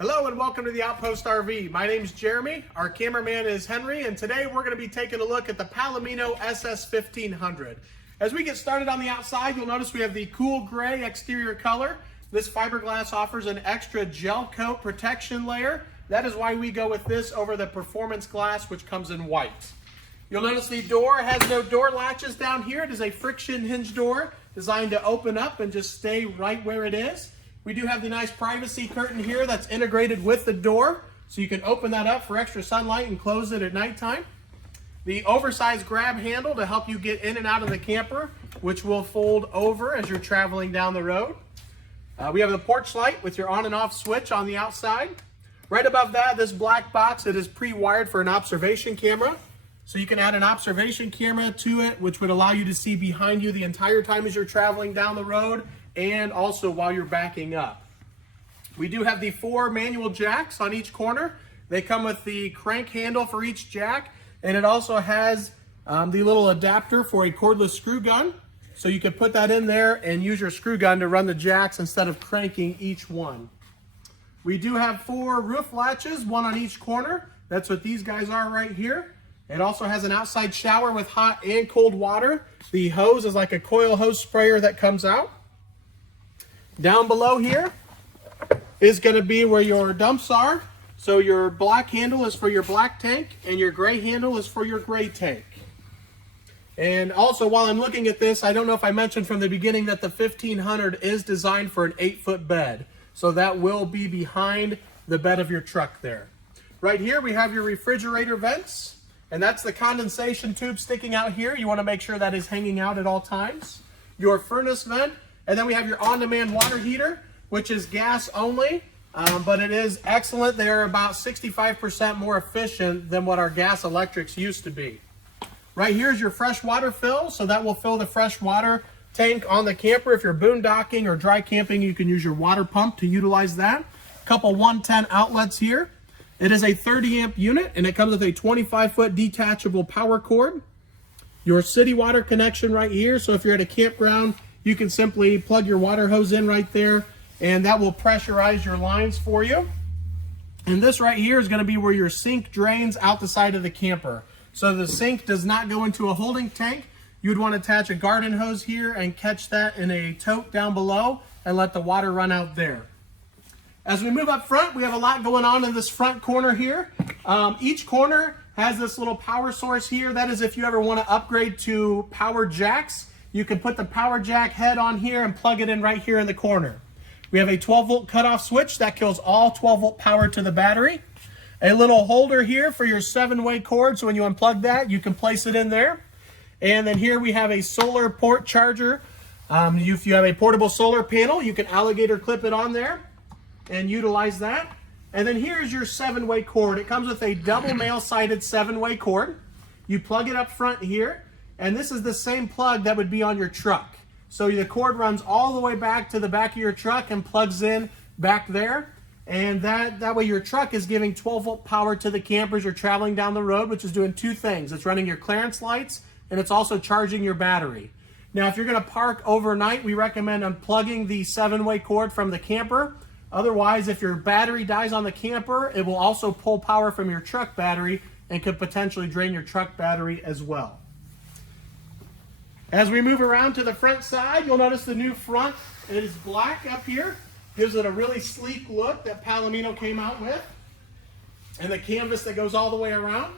Hello and welcome to the Outpost RV. My name's Jeremy, our cameraman is Henry, and today we're going to be taking a look at the Palomino SS 1500. As we get started on the outside, you'll notice we have the cool gray exterior color. This fiberglass offers an extra gel coat protection layer. That is why we go with this over the performance glass, which comes in white. You'll notice the door has no door latches down here. It is a friction hinge door designed to open up and just stay right where it is. We do have the nice privacy curtain here that's integrated with the door, so you can open that up for extra sunlight and close it at nighttime. The oversized grab handle to help you get in and out of the camper, which will fold over as you're traveling down the road. We have the porch light with your on and off switch on the outside. Right above that, this black box, it is pre-wired for an observation camera. So you can add an observation camera to it, which would allow you to see behind you the entire time as you're traveling down the road, and also while you're backing up. We do have the 4 manual jacks on each corner. They come with the crank handle for each jack, and it also has the little adapter for a cordless screw gun. So you can put that in there and use your screw gun to run the jacks instead of cranking each one. We do have 4 roof latches, one on each corner. That's what these guys are right here. It also has an outside shower with hot and cold water. The hose is like a coil hose sprayer that comes out. Down below here is going to be where your dumps are. So your black handle is for your black tank and your gray handle is for your gray tank. And also, while I'm looking at this, I don't know if I mentioned from the beginning that the 1500 is designed for an 8-foot bed. So that will be behind the bed of your truck there. Right here we have your refrigerator vents, and that's the condensation tube sticking out here. You want to make sure that is hanging out at all times. Your furnace vent. And then we have your on-demand water heater, which is gas only, but it is excellent. They are about 65% more efficient than what our gas electrics used to be. Right here is your fresh water fill, so that will fill the fresh water tank on the camper. If you're boondocking or dry camping, you can use your water pump to utilize that. A couple 110 outlets here. It is a 30 amp unit, and it comes with a 25-foot detachable power cord. Your city water connection right here, so if you're at a campground, you can simply plug your water hose in right there, and that will pressurize your lines for you. And this right here is going to be where your sink drains out the side of the camper. So the sink does not go into a holding tank. You would want to attach a garden hose here and catch that in a tote down below and let the water run out there. As we move up front, we have a lot going on in this front corner here. Each corner has this little power source here. That is if you ever want to upgrade to power jacks. You can put the power jack head on here and plug it in right here in the corner. We have a 12-volt cutoff switch that kills all 12-volt power to the battery. A little holder here for your 7-way cord, so when you unplug that, you can place it in there. And then here we have a solar port charger. If you have a portable solar panel, you can alligator clip it on there and utilize that. And then here's your 7-way cord. It comes with a double male-sided 7-way cord. You plug it up front here. And this is the same plug that would be on your truck. So the cord runs all the way back to the back of your truck and plugs in back there. And that way your truck is giving 12-volt power to the camper as you're traveling down the road, which is doing 2 things. It's running your clearance lights, and it's also charging your battery. Now, if you're going to park overnight, we recommend unplugging the 7-way cord from the camper. Otherwise, if your battery dies on the camper, it will also pull power from your truck battery and could potentially drain your truck battery as well. As we move around to the front side, you'll notice the new front. It is black up here. Gives it a really sleek look that Palomino came out with. And the canvas that goes all the way around.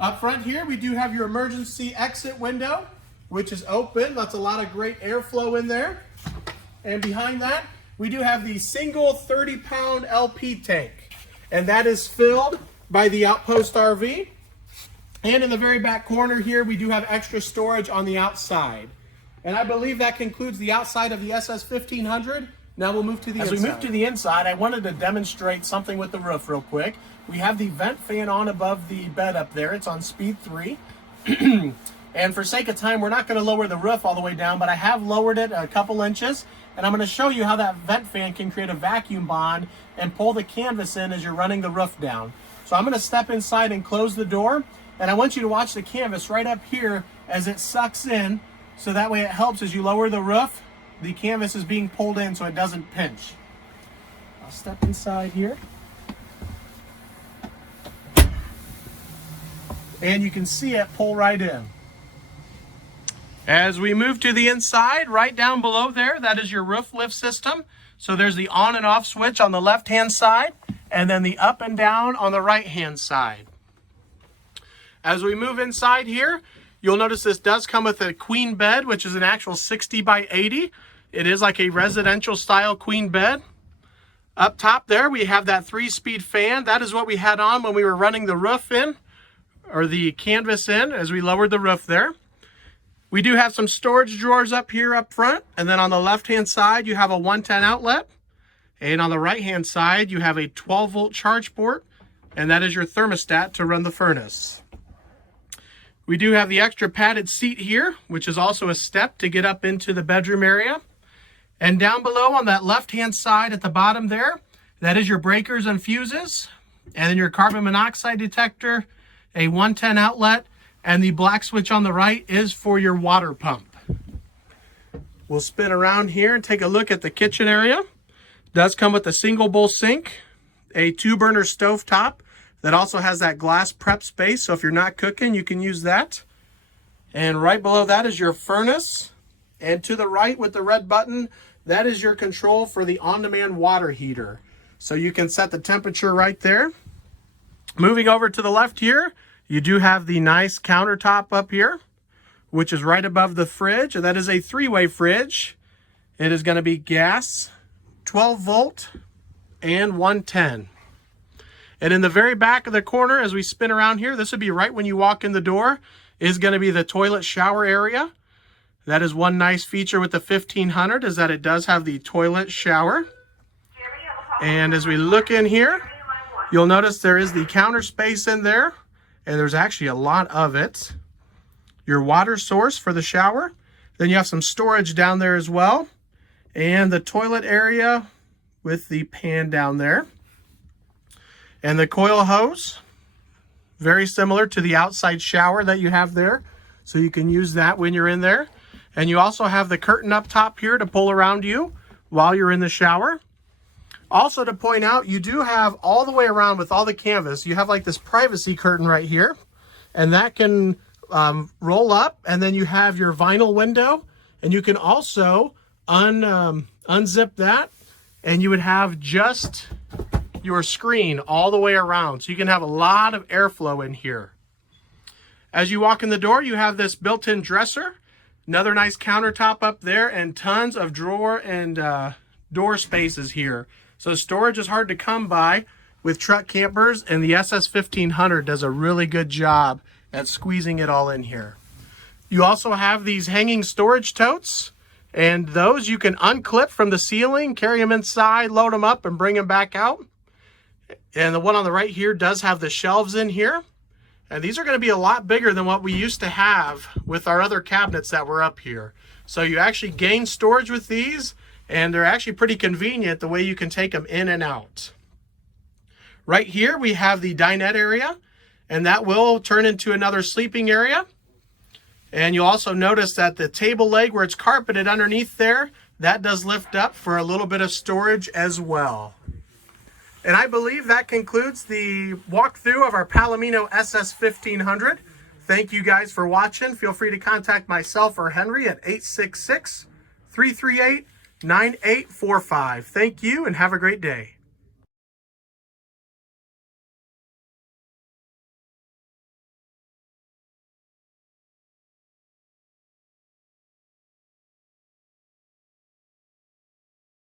Up front here, we do have your emergency exit window, which is open. That's a lot of great airflow in there. And behind that, we do have the single 30-pound LP tank. And that is filled by the Outpost RV. And in the very back corner here, we do have extra storage on the outside. And I believe that concludes the outside of the SS 1500. Now we'll move to the inside. As we move to the inside, I wanted to demonstrate something with the roof real quick. We have the vent fan on above the bed up there. It's on speed 3. And for sake of time, we're not going to lower the roof all the way down, but I have lowered it a couple inches. And I'm going to show you how that vent fan can create a vacuum bond and pull the canvas in as you're running the roof down. So I'm going to step inside and close the door. And I want you to watch the canvas right up here as it sucks in, so that way it helps as you lower the roof. The canvas is being pulled in so it doesn't pinch. I'll step inside here. And you can see it pull right in. As we move to the inside, right down below there, that is your roof lift system. So there's the on and off switch on the left-hand side, and then the up and down on the right-hand side. As we move inside here, you'll notice this does come with a queen bed, which is an actual 60 by 80. It is like a residential style queen bed. Up top there, we have that 3-speed fan. That is what we had on when we were running the roof in, or the canvas in, as we lowered the roof there. We do have some storage drawers up here up front, and then on the left-hand side, you have a 110 outlet. And on the right-hand side, you have a 12-volt charge port, and that is your thermostat to run the furnace. We do have the extra padded seat here, which is also a step to get up into the bedroom area. And down below on that left-hand side at the bottom there, that is your breakers and fuses, and then your carbon monoxide detector, a 110 outlet, and the black switch on the right is for your water pump. We'll spin around here and take a look at the kitchen area. It does come with a single bowl sink, a 2-burner stove top that also has that glass prep space, so if you're not cooking, you can use that. And right below that is your furnace. And to the right with the red button, that is your control for the on-demand water heater. So you can set the temperature right there. Moving over to the left here, you do have the nice countertop up here, which is right above the fridge. And that is a 3-way fridge. It is going to be gas, 12 volt, and 110. And in the very back of the corner, as we spin around here, this would be right when you walk in the door, is going to be the toilet shower area. That is one nice feature with the 1500, is that it does have the toilet shower. And as we look in here, you'll notice there is the counter space in there, and there's actually a lot of it. Your water source for the shower. Then you have some storage down there as well. And the toilet area with the pan down there. And the coil hose, very similar to the outside shower that you have there. So you can use that when you're in there. And you also have the curtain up top here to pull around you while you're in the shower. Also to point out, you do have all the way around with all the canvas, you have like this privacy curtain right here. And that can roll up, and then you have your vinyl window. And you can also unzip that, and you would have just your screen all the way around. So you can have a lot of airflow in here. As you walk in the door, you have this built-in dresser, another nice countertop up there, and tons of drawer and door spaces here. So storage is hard to come by with truck campers, and the SS1500 does a really good job at squeezing it all in here. You also have these hanging storage totes, and those you can unclip from the ceiling, carry them inside, load them up, and bring them back out. And the one on the right here does have the shelves in here. And these are going to be a lot bigger than what we used to have with our other cabinets that were up here. So you actually gain storage with these, and they're actually pretty convenient the way you can take them in and out. Right here we have the dinette area, and that will turn into another sleeping area. And you'll also notice that the table leg where it's carpeted underneath there, that does lift up for a little bit of storage as well. And I believe that concludes the walkthrough of our Palomino SS1500. Thank you guys for watching. Feel free to contact myself or Henry at 866-338-9845. Thank you and have a great day.